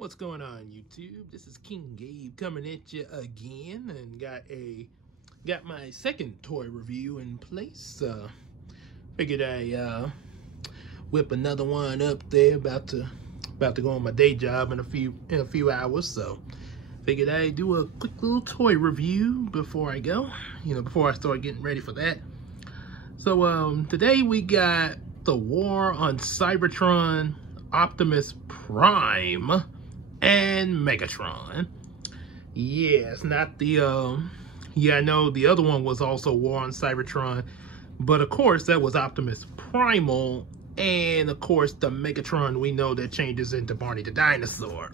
What's going on, YouTube? This is King Gabe coming at you again, and got my second toy review in place. Figured I whip another one up there. About to go on my day job in a few hours, so figured I'd do a quick little toy review before I go. Before I start getting ready for that. So today we got the War on Cybertron, Optimus Prime, and Megatron. Yeah, it's not the yeah, I know the other one was also War on Cybertron, but of course that was Optimus Primal, and of course the Megatron we know that changes into Barney the Dinosaur.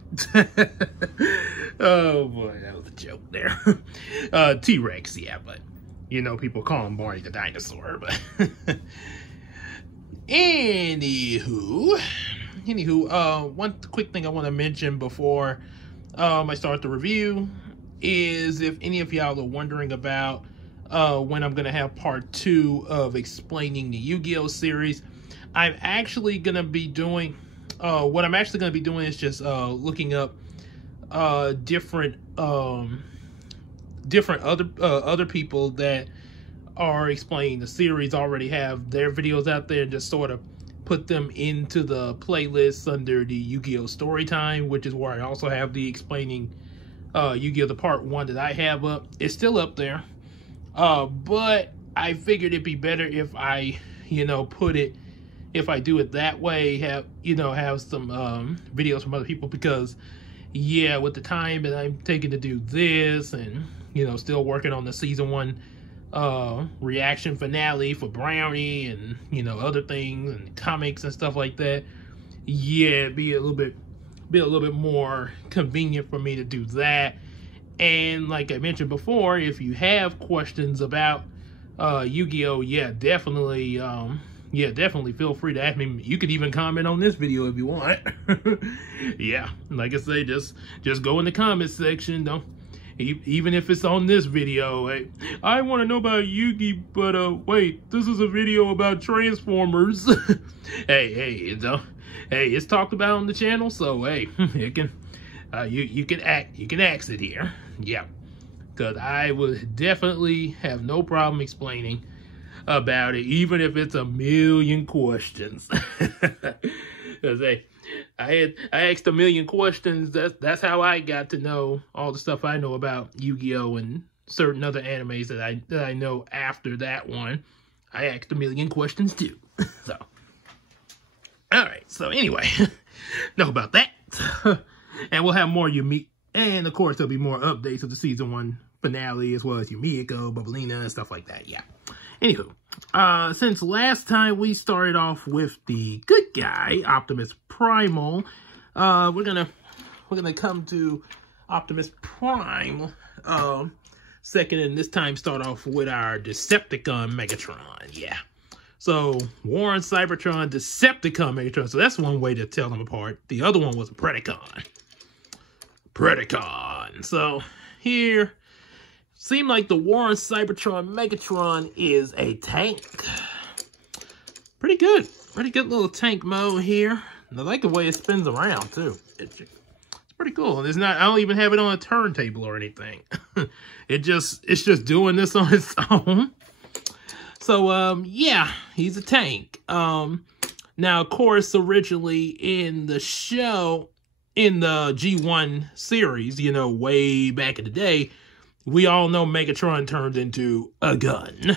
Oh boy, that was a joke there. T-Rex, yeah, but people call him Barney the Dinosaur, but Anywho, one quick thing I want to mention before I start the review is if any of y'all are wondering about when I'm going to have part 2 of explaining the Yu-Gi-Oh series, I'm actually going to be doing, what I'm actually going to be doing is just looking up different other people that are explaining the series, already have their videos out there, and just sort of put them into the playlist under the Yu-Gi-Oh! Storytime, which is where I also have the explaining Yu-Gi-Oh! The part 1 that I have up. It's still up there, but I figured it'd be better if I, if I do it that way, have some videos from other people, because yeah, with the time that I'm taking to do this, and still working on the season 1 reaction finale for Brownie, and other things and comics and stuff like that, yeah, it'd be a little bit more convenient for me to do that. And like I mentioned before, if you have questions about Yu-Gi-Oh, definitely feel free to ask me. You could even comment on this video if you want. Yeah, like I say, just go in the comment section. Don't even if it's on this video. Hey, I want to know about Yugi, but wait, this is a video about Transformers. hey, it's talked about on the channel, so hey, it can you can ask it here. Yeah, because I would definitely have no problem explaining about it, even if it's a million questions. Because I asked a million questions. That's how I got to know all the stuff I know about Yu-Gi-Oh! And certain other animes that I know after that one. I asked a million questions too. So, all right. So anyway, know about that. And we'll have more Yumi, and of course there'll be more updates of the season 1 finale, as well as Yumiko, Bubblina, and stuff like that. Yeah. Anywho, since last time we started off with the good guy, Optimus Primal, we're gonna come to Optimus Prime second, and this time start off with our Decepticon Megatron. Yeah. So War on Cybertron, Decepticon Megatron. So that's one way to tell them apart. The other one was a Predacon. So here, seemed like the War on Cybertron Megatron is a tank. Pretty good little tank mode here. And I like the way it spins around too. It's pretty cool. And I don't even have it on a turntable or anything. It's just doing this on its own. So yeah, he's a tank. Now of course, originally in the show, in the G1 series, way back in the day, we all know Megatron turned into a gun,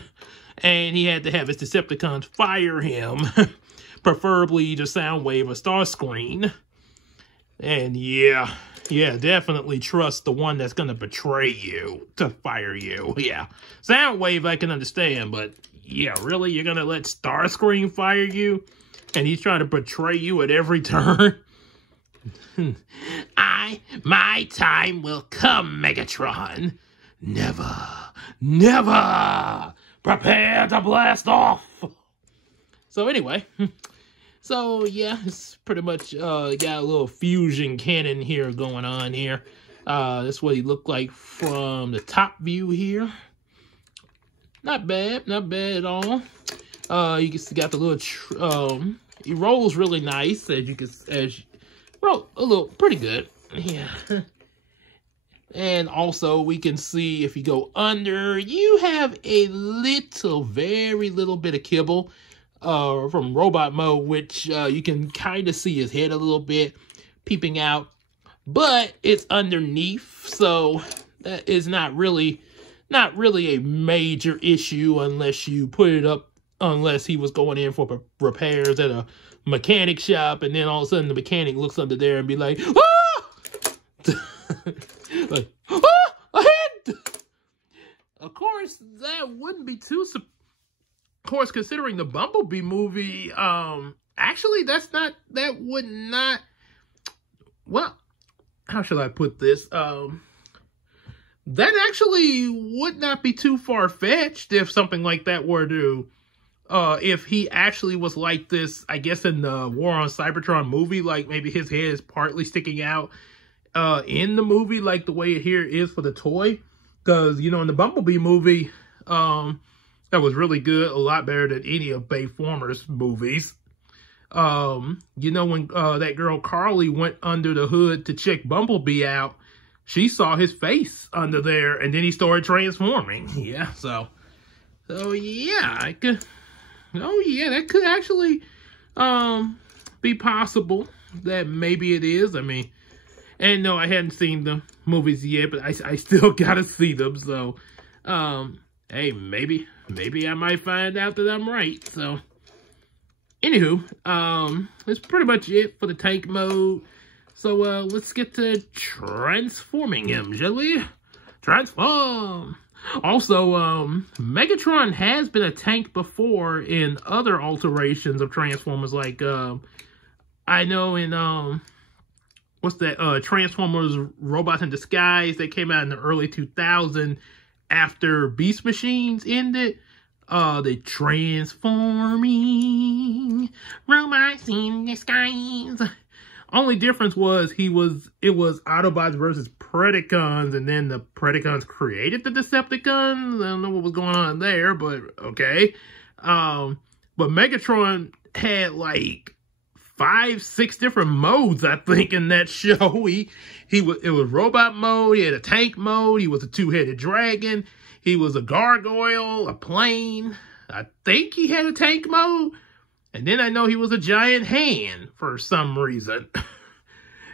and he had to have his Decepticons fire him, preferably either Soundwave or Starscream. And yeah, definitely trust the one that's gonna betray you to fire you. Yeah, Soundwave I can understand, but yeah, really, you're gonna let Starscream fire you, and he's trying to betray you at every turn? My time will come, Megatron. Never. Prepare to blast off. So anyway, so yeah, it's pretty much got a little fusion cannon here going on here. That's what he looked like from the top view here. Not bad at all. You can see got the little he rolls really nice, well, a little pretty good. Yeah. And also we can see if you go under, you have a very little bit of kibble from robot mode, which you can kind of see his head a little bit peeping out, but it's underneath, so that is not really a major issue unless you put it up, unless he was going in for repairs at a mechanic shop, and then all of a sudden the mechanic looks under there and be like, ah! Like, ah, a head! Of course, that wouldn't be too... Of course, considering the Bumblebee movie, actually, that would not... Well, how shall I put this? That actually would not be too far-fetched if something like that were to... if he actually was like this, I guess in the War on Cybertron movie, like maybe his head is partly sticking out in the movie, like the way it here is for the toy. Because, you know, in the Bumblebee movie, that was really good, a lot better than any of Bayformers movies. You know, when that girl Carly went under the hood to check Bumblebee out, she saw his face under there, and then he started transforming. Yeah, so yeah, I could... Oh, yeah, that could actually be possible. That maybe it is. I mean, and no, I hadn't seen the movies yet, but I still gotta see them. So, hey, maybe I might find out that I'm right. So, anywho, that's pretty much it for the tank mode. So, let's get to transforming him, shall we? Transform! Also, Megatron has been a tank before in other alterations of Transformers, like, I know in, what's that, Transformers Robots in Disguise that came out in the early 2000s after Beast Machines ended. The Transforming Robots in Disguise. Only difference was it was Autobots versus Predacons, and then the Predacons created the Decepticons. I don't know what was going on there, but okay. But Megatron had like 5-6 different modes, I think, in that show. It was robot mode, he had a tank mode, he was a two-headed dragon, he was a gargoyle, a plane. I think he had a tank mode. And then I know he was a giant hand for some reason.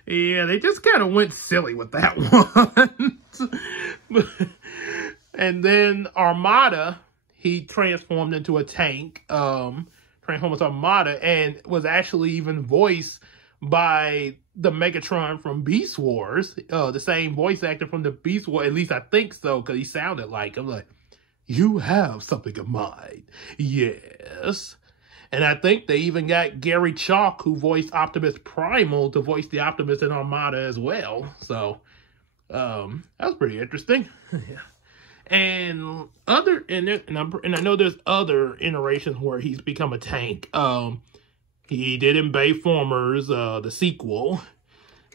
Yeah, they just kind of went silly with that one. And then Armada, he transformed into a tank. Transformers Armada, and was actually even voiced by the Megatron from Beast Wars. The same voice actor from the Beast Wars. At least I think so, because he sounded like him. Like, you have something of mine. Yes. And I think they even got Gary Chalk, who voiced Optimus Primal, to voice the Optimus in Armada as well. So, that was pretty interesting. Yeah. And I know there's other iterations where he's become a tank. He did in Bayformers, the sequel.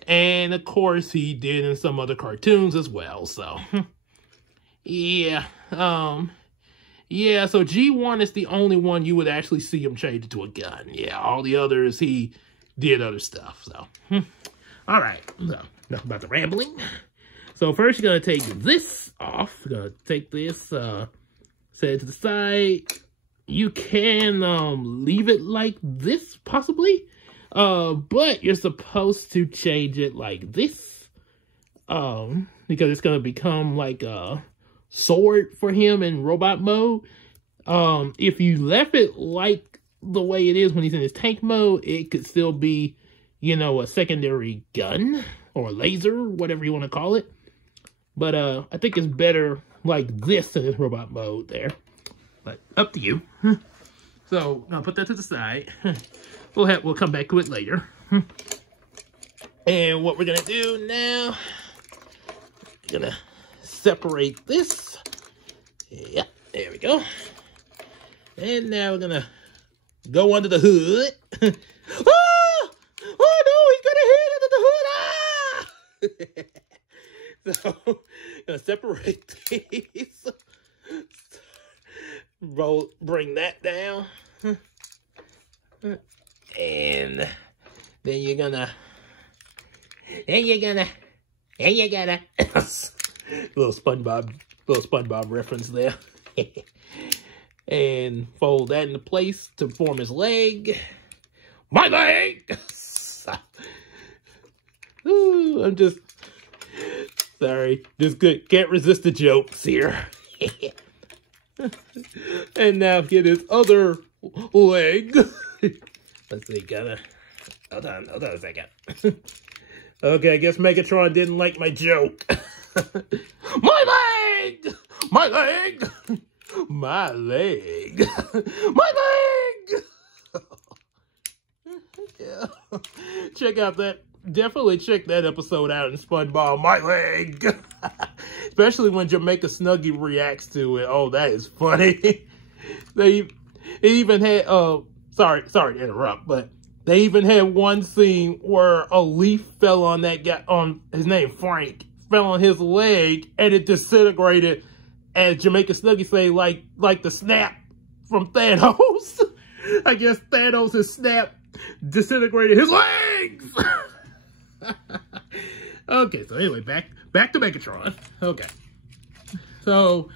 And, of course, he did in some other cartoons as well. So, yeah. Yeah, so G1 is the only one you would actually see him change into a gun. Yeah, all the others, he did other stuff, so. All right, so enough about the rambling. So first you're going to take this off. You're going to take this, set it to the side. You can leave it like this, possibly. But you're supposed to change it like this. Because it's going to become like a sword for him in robot mode. If you left it like the way it is when he's in his tank mode, it could still be, you know, a secondary gun or laser, whatever you want to call it. But I think it's better like this in his robot mode there. But up to you. So I'll put that to the side. We'll come back to it later. And what we're gonna do now, we're gonna separate this. Yeah, there we go. And now we're gonna go under the hood. Oh! Oh no, he's gonna hit under the hood! Ah! So, gonna separate these. Bring that down. And then you're gonna And you're gonna, little SpongeBob reference there. And fold that into place to form his leg. My leg! Ooh, I'm just, sorry, just good, can't resist the jokes here. And now get his other leg. Let's see, hold on a second. Okay, I guess Megatron didn't like my joke. My leg! My leg! My leg! My leg! Yeah. Check out that, definitely check that episode out in SpongeBob, My Leg! Especially when Jamaica Snuggie reacts to it. Oh, that is funny. They even had, sorry to interrupt, but they even had one scene where a leaf fell on that guy, on his name, Frank, fell on his leg, and it disintegrated, as Jamaica Snuggie say, like the snap from Thanos. I guess Thanos' snap disintegrated his legs! Okay, so anyway, back to Megatron. Okay. So,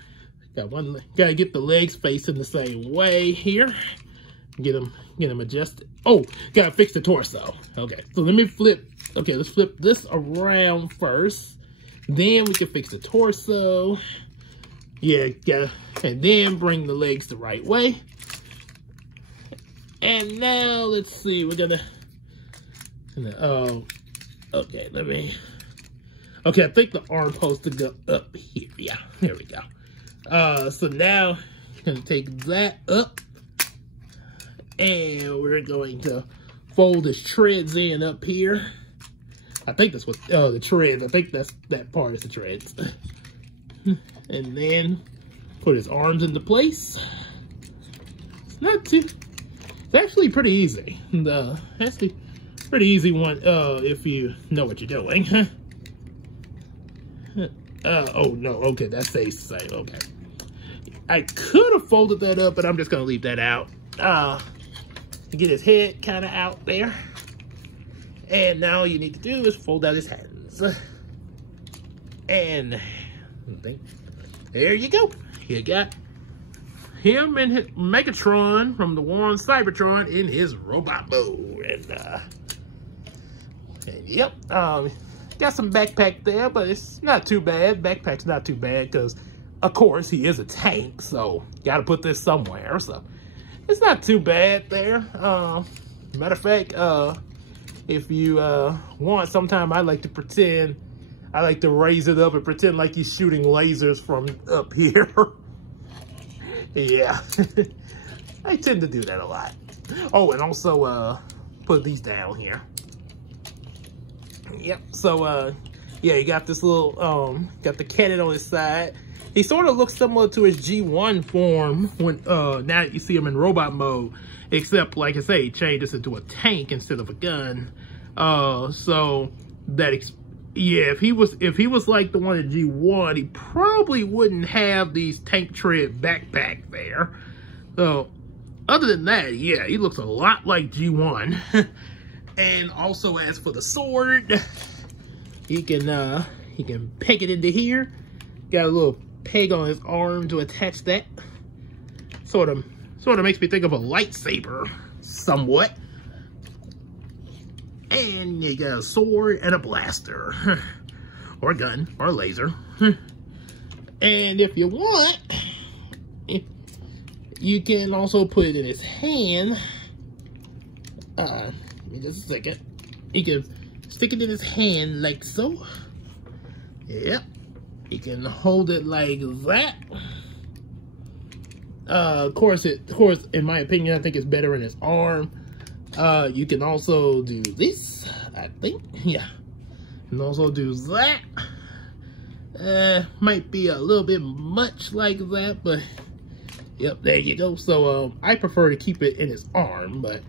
gotta get the legs facing the same way here. Get them adjusted. Oh, gotta fix the torso. Okay, so let's flip this around first. Then we can fix the torso. Yeah, and then bring the legs the right way. And now, let's see, we're gonna, okay, okay, I think the arm supposed to go up here. Yeah, there we go. So now, gonna take that up, and we're going to fold his treads in up here. I think that's what, the treads, I think that part is the treads. And then put his arms into place. It's actually pretty easy. Actually pretty easy one if you know what you're doing. Oh no, okay, that stays the same, okay. I could have folded that up, but I'm just gonna leave that out. Get his head kind of out there. And now all you need to do is fold out his hands. And there you go. You got him and his Megatron from the War on Cybertron in his robot mode. And yep, got some backpack there, but it's not too bad. Backpack's not too bad because, of course, he is a tank, so got to put this somewhere. So it's not too bad there. Matter of fact, if you want, sometime I like to pretend, I like to raise it up and pretend like he's shooting lasers from up here. Yeah, I tend to do that a lot. Oh, and also put these down here. Yep, so yeah, you got this little, got the cannon on his side. He sort of looks similar to his G1 form when, now that you see him in robot mode, except, like I say, he changes into a tank instead of a gun. So that, yeah, if he was like the one in G1, he probably wouldn't have these tank tread backpack there. So, other than that, yeah, he looks a lot like G1. And also, as for the sword, he can peg it into here. Got a little peg on his arm to attach that. Sort of makes me think of a lightsaber, somewhat. And you got a sword and a blaster, or a gun, or a laser. And if you want, you can also put it in his hand. Just a second. You can stick it in his hand like so. Yep. You can hold it like that. Of course, in my opinion, I think it's better in his arm. You can also do this, I think. Yeah. You can also do that. Might be a little bit much like that, but yep, there you go. So, I prefer to keep it in his arm, but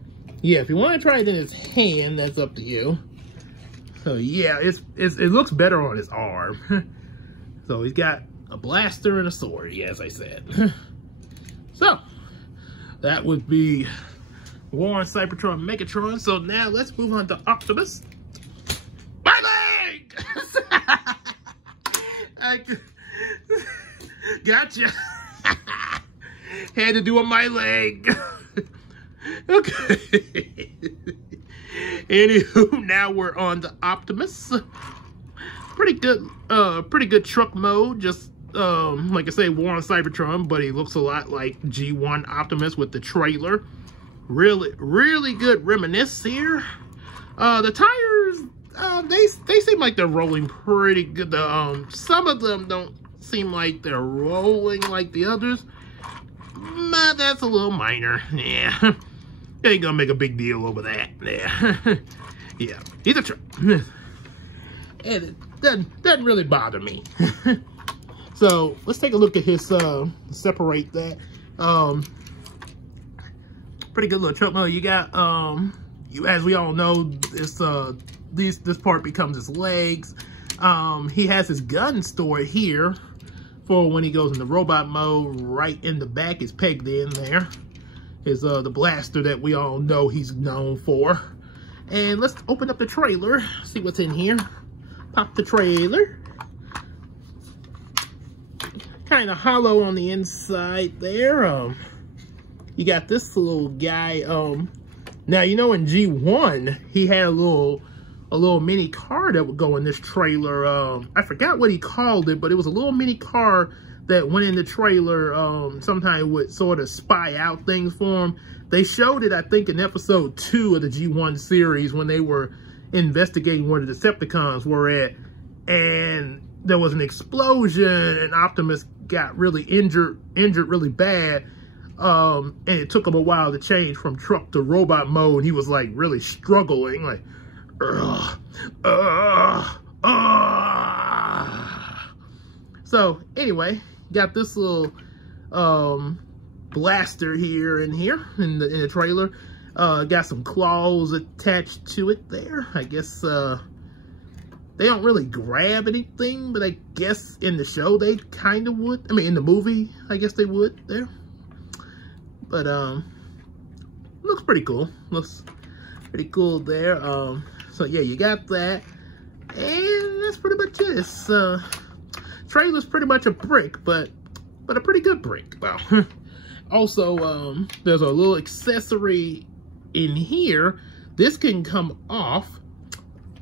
yeah, if you want to try it in his hand, that's up to you. So yeah, it looks better on his arm. So he's got a blaster and a sword, yeah, as I said. So that would be War on Cybertron Megatron. So now let's move on to Optimus. Bye-bye! Gotcha. Had to do on my leg. Okay. Anywho, now we're on the Optimus. Pretty good truck mode. Just like I say, War on Cybertron, but he looks a lot like G1 Optimus with the trailer. Really good reminisce here. The tires, they seem like they're rolling pretty good. Some of them don't seem like they're rolling like the others, but that's a little minor. Yeah, ain't gonna make a big deal over that. Yeah, yeah, he's a truck, and it doesn't really bother me. So let's take a look at his separate that. Pretty good little truck mode. You got as we all know, this part becomes his legs. He has his gun stored here for when he goes into robot mode. Right in the back is pegged in there. Is the blaster that we all know he's known for. And let's open up the trailer, see what's in here. Pop the trailer. Kind of hollow on the inside there. You got this little guy. Now, you know, in G1, he had a little mini car that would go in this trailer. I forgot what he called it, but it was a little mini car that went in the trailer. Sometimes would sort of spy out things for him. They showed it, I think, in episode 2 of the G1 series when they were investigating where the Decepticons were at. And there was an explosion, and Optimus got really injured really bad. And it took him a while to change from truck to robot mode. He was like really struggling, like, So anyway, got this little blaster here in the trailer. Got some claws attached to it there. I guess they don't really grab anything, but I guess in the show they kind of would. I mean, in the movie, I guess they would there. But looks pretty cool. Looks pretty cool there. So yeah, you got that, and that's pretty much it. This trailer's pretty much a brick, but a pretty good brick. Well, also there's a little accessory in here. This can come off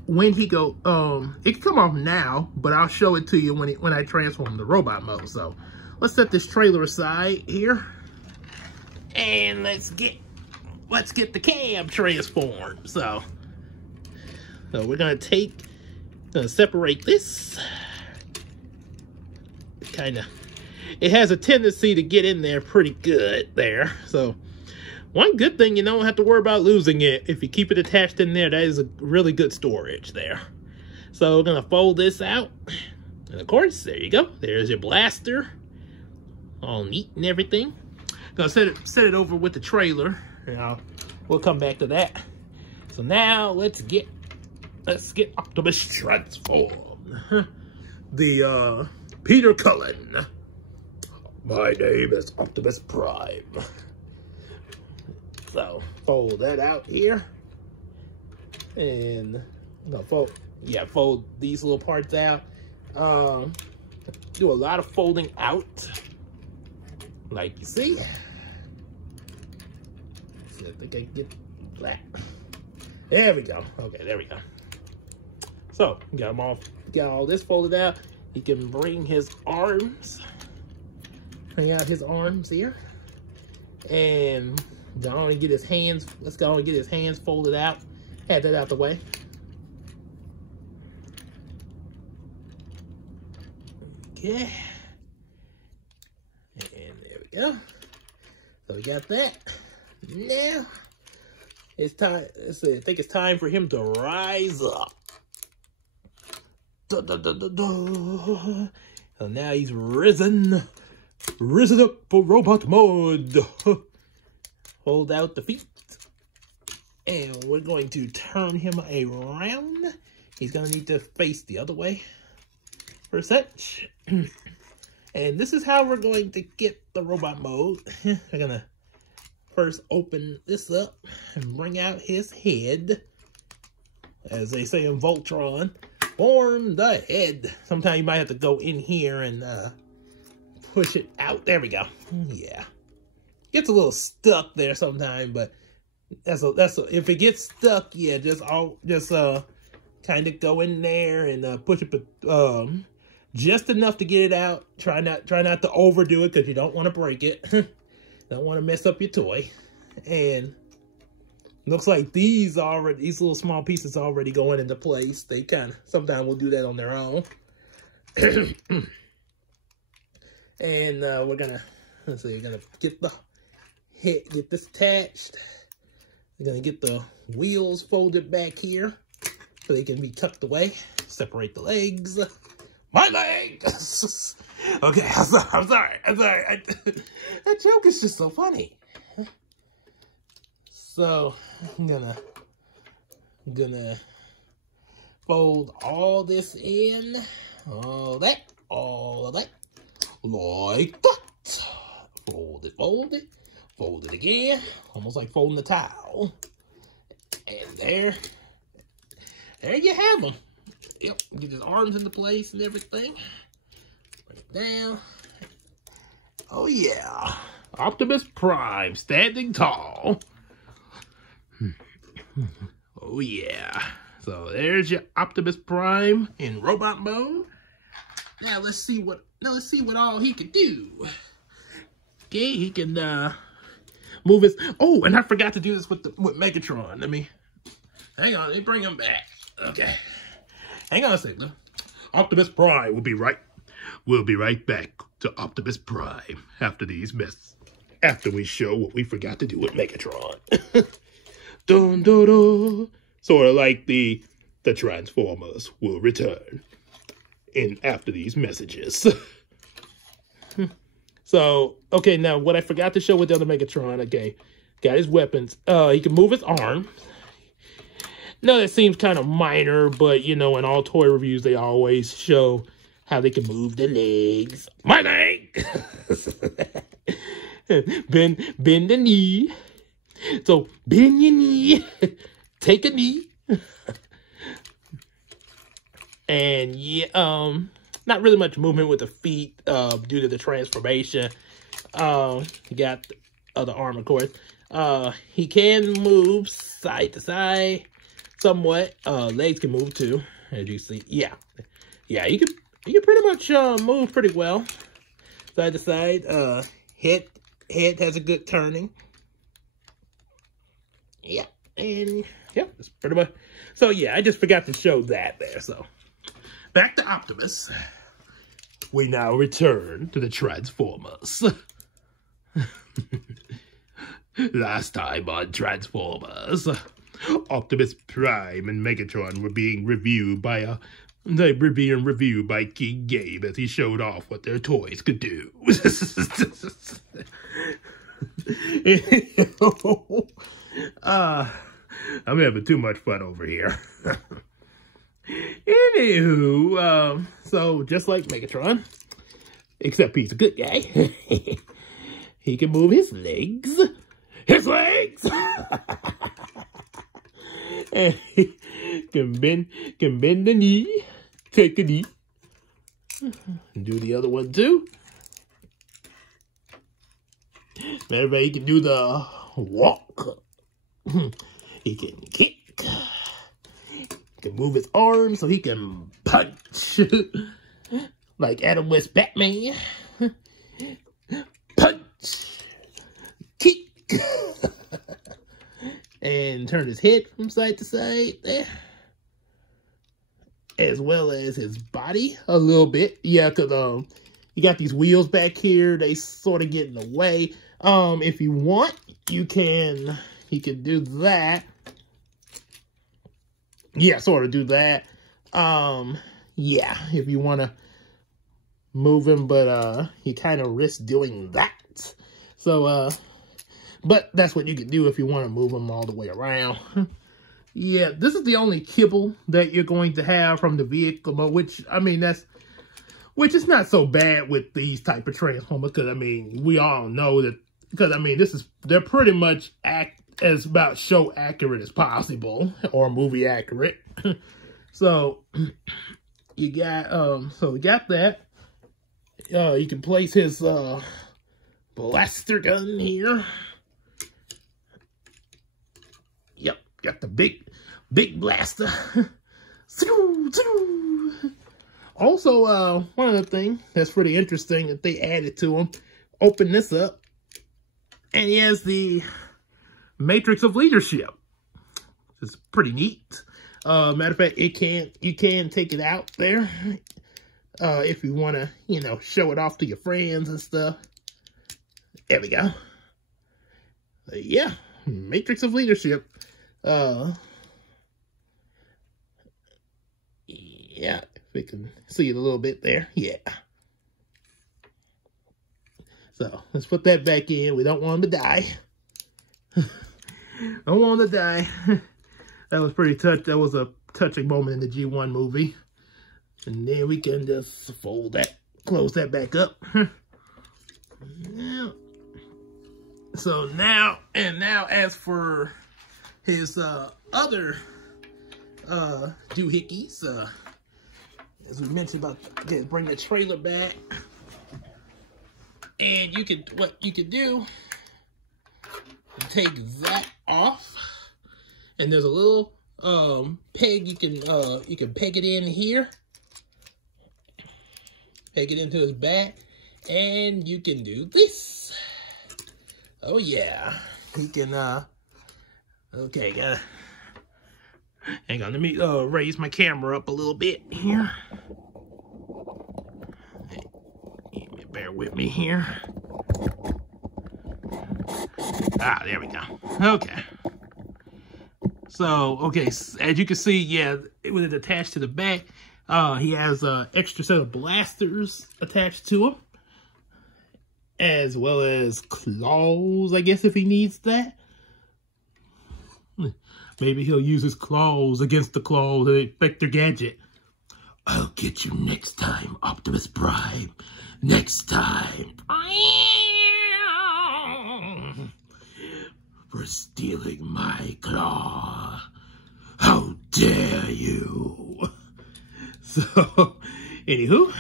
when he go. It can come off now, but I'll show it to you when I transform the robot mode. So let's set this trailer aside here. And let's get the cab transformed. So we're gonna separate this. It has a tendency to get in there pretty good there. So one good thing, you don't have to worry about losing it. If you keep it attached in there, that is a really good storage there. So we're gonna fold this out. And of course, there you go. There's your blaster. All neat and everything. Gonna set it over with the trailer. We'll come back to that. So now let's get Optimus transformed. The Peter Cullen. My name is Optimus Prime. So fold that out here, and fold these little parts out. Do a lot of folding out, like you see. I think I can get that. There we go. Okay, there we go. So, got all this folded out. He can bring his arms. Bring out his arms here. And go on and get his hands. Let's go on and get his hands folded out. Had that out the way. Okay. And there we go. So we got that. Now it's time. I think it's time for him to rise up. So now he's risen up for robot mode. Hold out the feet, and we're going to turn him around. He's gonna need to face the other way for such. And this is how we're going to get the robot mode. We're gonna first open this up and bring out his head, as they say in Voltron. transform the head. Sometimes you might have to go in here and push it out. There we go. Yeah. Gets a little stuck there sometimes, but if it gets stuck, yeah, just kind of go in there and push it just enough to get it out. Try not to overdo it because you don't want to break it. Don't want to mess up your toy. And looks like these little small pieces already going into place. They sometimes will do that on their own. And we're gonna get this attached. We're gonna get the wheels folded back here so they can be tucked away. Separate the legs. My legs. Okay, I'm sorry. That joke is just so funny. So I'm gonna fold all this in, all that, like that. Fold it again, almost like folding the towel. And there you have them. Yep, get his arms into place and everything. Bring it down. Oh yeah, Optimus Prime standing tall. Oh yeah. So there's your Optimus Prime in robot mode. Now let's see what all he can do. Okay, he can move his. Oh, and I forgot to do this with Megatron. Hang on, let me bring him back. Okay. Hang on a second. Optimus Prime will be right. We'll be right back to Optimus Prime after we show what we forgot to do with Megatron. Dun, dun, dun. Sort of like the Transformers will return after these messages. So, okay, now what I forgot to show with the other Megatron, okay, got his weapons. He can move his arm. No, that seems kind of minor, but, you know, in all toy reviews, they always show how they can move the legs. My leg! Bend the knee. So, bend your knee. Take a knee. And, yeah, not really much movement with the feet due to the transformation. He got the other arm, of course. He can move side to side somewhat. Legs can move too, as you see. Yeah, he can pretty much move pretty well side to side. Head has a good turning. Yeah, and yeah, that's pretty much. So yeah, I just forgot to show that there. So back to Optimus. We now return to the Transformers. Last time on Transformers, Optimus Prime and Megatron were being reviewed by King Gabe as he showed off what their toys could do. I'm having too much fun over here. Anywho, so just like Megatron, except he's a good guy, he can move his legs. His legs! And he can bend the knee, take a knee, do the other one too. Matter of fact, he can do the walk. He can kick. He can move his arms so he can punch. Like Adam West Batman. Punch. Kick. And turn his head from side to side there. As well as his body a little bit. Yeah, because you got these wheels back here. They sort of get in the way. If you want, you can do that. Yeah, sort of do that. Yeah, if you want to move him, but you kind of risk doing that. So, but that's what you can do if you want to move him all the way around. Yeah, this is the only kibble that you're going to have from the vehicle, but which is not so bad with these type of Transformers, because I mean, we all know that, because I mean, they're pretty much as about show accurate as possible, or movie accurate. So you got so we got that. You can place his blaster gun here. Yep, got the big blaster. Also, one other thing that's pretty interesting that they added to him. Open this up, and he has the Matrix of Leadership. It's pretty neat. Matter of fact, you can take it out there if you want to, you know, show it off to your friends and stuff. There we go. Yeah, Matrix of Leadership. Yeah, if we can see it a little bit there. Yeah. So let's put that back in. We don't want him to die. Don't want him to die. That was pretty that was a touching moment in the G1 movie. And then we can just fold that, close that back up. Yeah. So now as for his other doohickeys, as we mentioned about bring the trailer back, and what you could do, take that off, and there's a little peg you can peg it in here, peg it into his back, and you can do this. Oh yeah, he can okay, hang on, let me raise my camera up a little bit here. Bear with me here. Ah, there we go. Okay. So, okay, as you can see, yeah, with it attached to the back, he has an extra set of blasters attached to him, as well as claws, I guess, if he needs that. Maybe he'll use his claws against the claws of the Inspector Gadget. I'll get you next time, Optimus Prime. Next time. For stealing my claw. How dare you? So, anywho.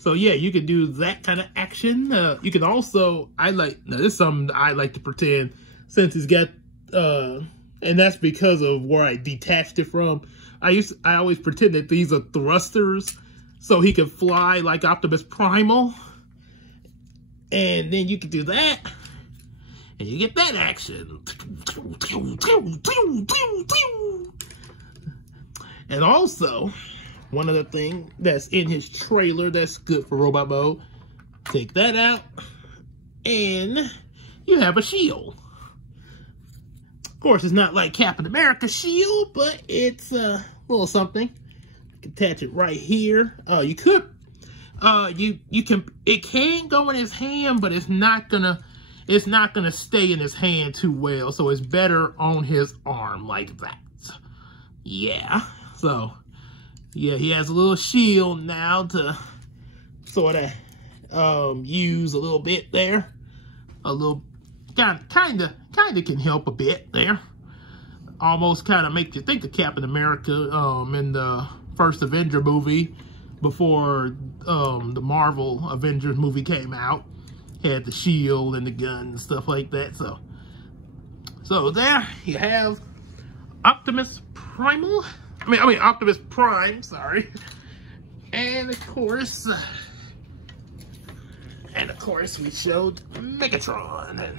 So yeah, you can do that kind of action. You can also, now this is something I like to pretend, since he's got, and that's because of where I detached it from. I always pretend that these are thrusters, so he can fly like Optimus Primal. And then you can do that, and you get that action. And also, one other thing that's in his trailer that's good for robot mode, take that out, and you have a shield. Of course, it's not like Captain America's shield, but it's a little something. You can attach it right here. You could, it can go in his hand, but it's not gonna stay in his hand too well. So it's better on his arm like that. Yeah. So, yeah, he has a little shield now to sort of use a little bit there. A little, kind of can help a bit there. Almost kind of makes you think of Captain America in the first Avenger movie before the Marvel Avengers movie came out. Had the shield and the gun and stuff like that. So there you have Optimus Primal. I mean Optimus Prime, sorry. And of course we showed Megatron. And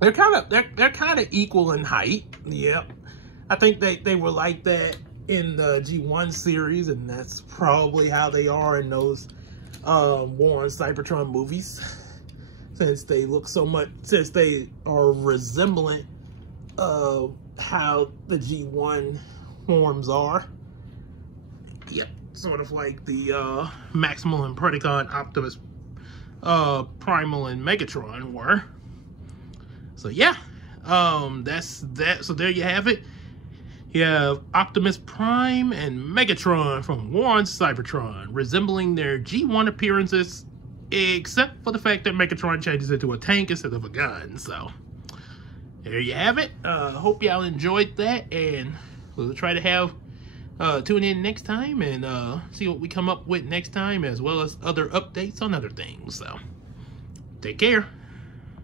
they're kind of equal in height. Yep. I think they were like that in the G1 series, and that's probably how they are in those War on Cybertron movies, since they look so much, since they are resemblant of how the G1 forms are. Yep, sort of like the Maximal and Predacon, Optimus Primal and Megatron were. So yeah, that's that. So there you have it. You have Optimus Prime and Megatron from War on Cybertron, resembling their G1 appearances, except for the fact that Megatron changes into a tank instead of a gun. So there you have it. Hope y'all enjoyed that, and we'll try to have tune in next time and see what we come up with next time, as well as other updates on other things. So take care.